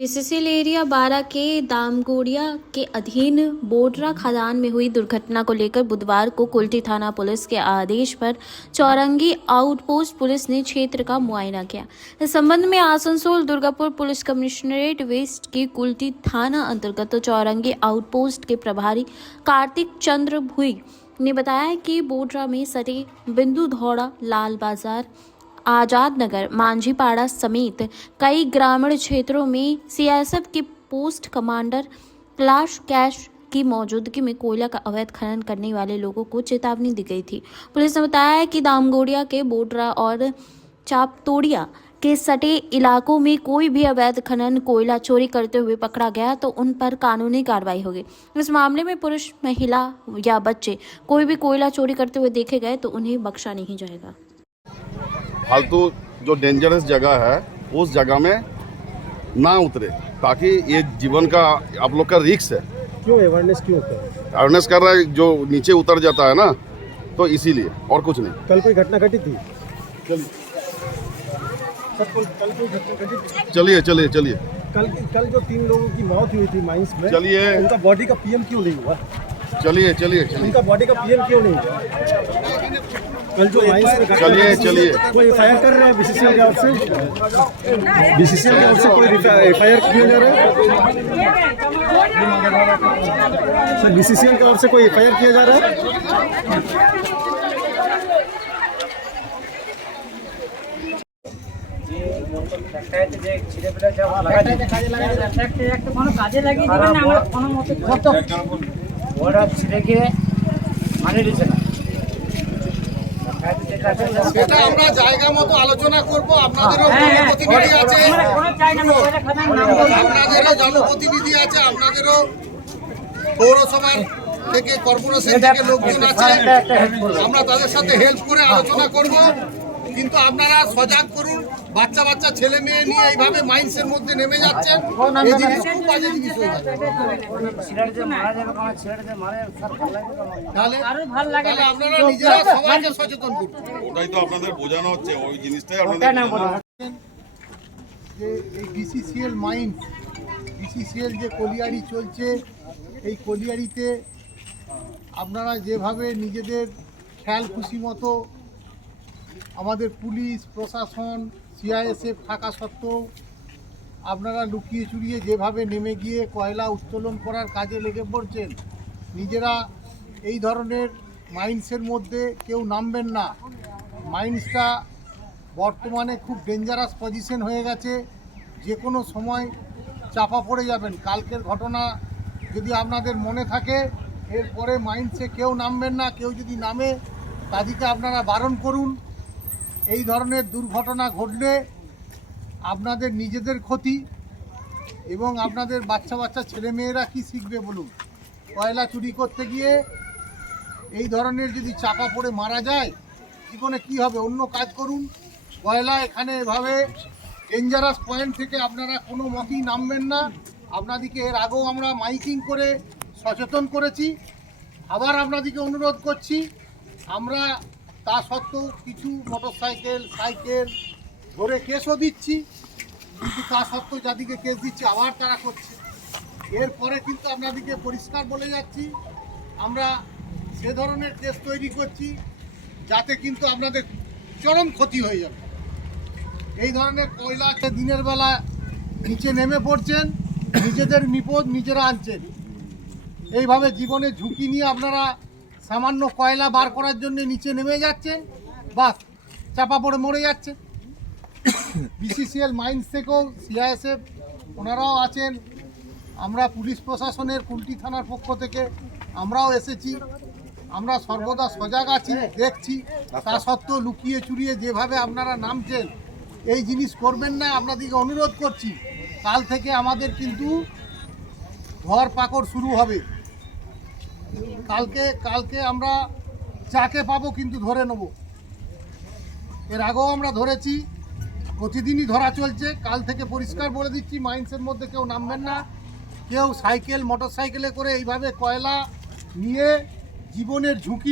BCCL area 12 के दामगोड़िया के अधीन बोडरा खदान में हुई दुर्घटना को लेकर बुधवार को कुल्टी थाना पुलिस के आदेश पर चौरंगी आउटपोस्ट पुलिस ने क्षेत्र का मुआयना किया। इस संबंध में Asansol Durgapur police commissionerate west के कुल्टी थाना अंतर्गत चौरंगी आउटपोस्ट के प्रभारी कार्तिक चंद्र भुई ने बताया कि बोडरा में सटे बिंदु धौड़ा, लाल बाजार, आजाद नगर, मांझीपाड़ा समेत कई ग्रामीण क्षेत्रों में सीआईएसएफ के पोस्ट कमांडर क्लाश कैश की मौजूदगी में कोयला का अवैध खनन करने वाले लोगों को चेतावनी दी गई थी। पुलिस ने बताया कि दामगोड़िया के बोडरा और चापतोड़िया के सटे इलाकों में कोई भी अवैध खनन कोयला चोरी करते हुए पकड़ा गया तो उन पर कानूनी कार्रवाई होगी। इस मामले में पुरुष, महिला या बच्चे कोई भी कोयला चोरी करते हुए देखे गए तो उन्हें बख्शा नहीं जाएगा। फालतू जो डेंजरस जगह है उस जगह में ना उतरे, ताकि ये जीवन का आप लोग का रिस्क है। क्यों अवेयरनेस क्यों होता है? अवेयरनेस कर रहा है, जो नीचे उतर जाता है ना, तो इसीलिए, और कुछ नहीं। कल कोई घटना घटी थी? कल कोई घटना घटी थी? चलिए चलिए चलिए। कल जो 3 लोगों की मौत हुई थी माइंस में, चलिए। उनका बॉडी का पीएम क्यों नहीं हुआ? चलिए चलिए चलिए। उनका बॉडी का पीएम क्यों नहीं हुआ? कल जो माइंस में चलिए चलिए। कोई एफआईआर कर रहा है बीसीसीएल की ओर से? बीसीसीएल की ओर से कोई एफआईआर किया जा रहा है? सर, बीसीसीएल की ओर से कोई एफआईआर किया जा रहा है? সেটা আমরা জায়গা মতো আলোচনা করব। আপনাদেরও জনপ্রতিনিধি আছে, আপনাদেরও জনপ্রতিনিধি আছে, আপনাদেরও পৌরসভার থেকে, কর্পোরেশন থেকে লোকজন আছে। আমরা তাদের সাথে হেল্প করে আলোচনা করব, কিন্তু আপনারা সজাগ করুন। বাচ্চা বাচ্চা ছেলে মেয়ে নিয়ে এইভাবে মাইন্সের মধ্যে নেমে যাচ্ছেন, এই জিনিস খুব বাজে জিনিস হয়ে যাচ্ছে। তাহলে আপনারা নিজেরা সবাইকে সচেতন করুন। ওটাই তো আপনাদের বোঝানো হচ্ছে, ওই জিনিসটাই আপনাদের যে এই বিসিসিএল মাইন্স, বিসিসিএল যে কলিয়ারি চলছে, এই কলিয়ারিতে আপনারা যেভাবে নিজেদের খেয়াল খুশি মতো, আমাদের পুলিশ প্রশাসন সিআইএসএফ থাকা সত্ত্বেও আপনারা লুকিয়ে চুরিয়ে যেভাবে নেমে গিয়ে কয়লা উত্তোলন করার কাজে লেগে পড়ছেন, নিজেরা এই ধরনের মাইন্সের মধ্যে কেউ নামবেন না। মাইন্সটা বর্তমানে খুব ডেঞ্জারাস পজিশন হয়ে গেছে, যে কোনো সময় চাপা পড়ে যাবেন। কালকের ঘটনা যদি আপনাদের মনে থাকে, এরপরে মাইন্সে কেউ নামবেন না। কেউ যদি নামে তাদেরকে আপনারা বারণ করুন। এই ধরনের দুর্ঘটনা ঘটলে আপনাদের নিজেদের ক্ষতি, এবং আপনাদের বাচ্চা বাচ্চা ছেলেমেয়েরা কি শিখবে বলুন? কয়লা চুরি করতে গিয়ে এই ধরনের যদি চাপা পড়ে মারা যায়, জীবনে কি হবে? অন্য কাজ করুন। কয়লা এখানে এভাবে ডেঞ্জারাস পয়েন্ট থেকে আপনারা কোনো মতেই নামবেন না। আপনাদেরকে এর আগেও আমরা মাইকিং করে সচেতন করেছি, আবার আপনাদেরকে অনুরোধ করছি। আমরা তা সত্ত্বেও কিছু মোটরসাইকেল, সাইকেল ধরে কেসও দিচ্ছি, কিন্তু তা সত্ত্বেও যাদেরকে কেস দিচ্ছি আবার তারা করছে। এরপরে কিন্তু আপনাদেরকে পরিষ্কার বলে যাচ্ছি, আমরা সে ধরনের কেস তৈরি করছি যাতে কিন্তু আপনাদের চরম ক্ষতি হয়ে যাবে। এই ধরনের কয়লা দিনের বেলা নিচে নেমে পড়ছেন, নিজেদের বিপদ নিজেরা আনছেন। এইভাবে জীবনের ঝুঁকি নিয়ে আপনারা সামান্য কয়লা বার করার জন্য নিচে নেমে যাচ্ছেন, বাস চাপা পড়ে মরে যাচ্ছে। বিসিসিএল মাইন্স থেকেও সিআইএসএফ ওনারাও আছেন, আমরা পুলিশ প্রশাসনের কুল্টি থানার পক্ষ থেকে আমরাও এসেছি। আমরা সর্বদা সজাগ আছি, দেখছি। তা সত্ত্বেও লুকিয়ে চুরিয়ে যেভাবে আপনারা নামছেন, এই জিনিস করবেন না। আপনাদেরকে অনুরোধ করছি, কাল থেকে আমাদের কিন্তু ঘর পাকড় শুরু হবে। কালকে আমরা যাকে পাবো কিন্তু ধরে নেব। এর আগেও আমরা ধরেছি, প্রতিদিনই ধরা চলছে। কাল থেকে পরিষ্কার বলে দিচ্ছি, মাইন্সের মধ্যে কেউ নামবেন না। কেউ সাইকেল, মোটর সাইকেলে করে এইভাবে কয়লা নিয়ে জীবনের ঝুঁকি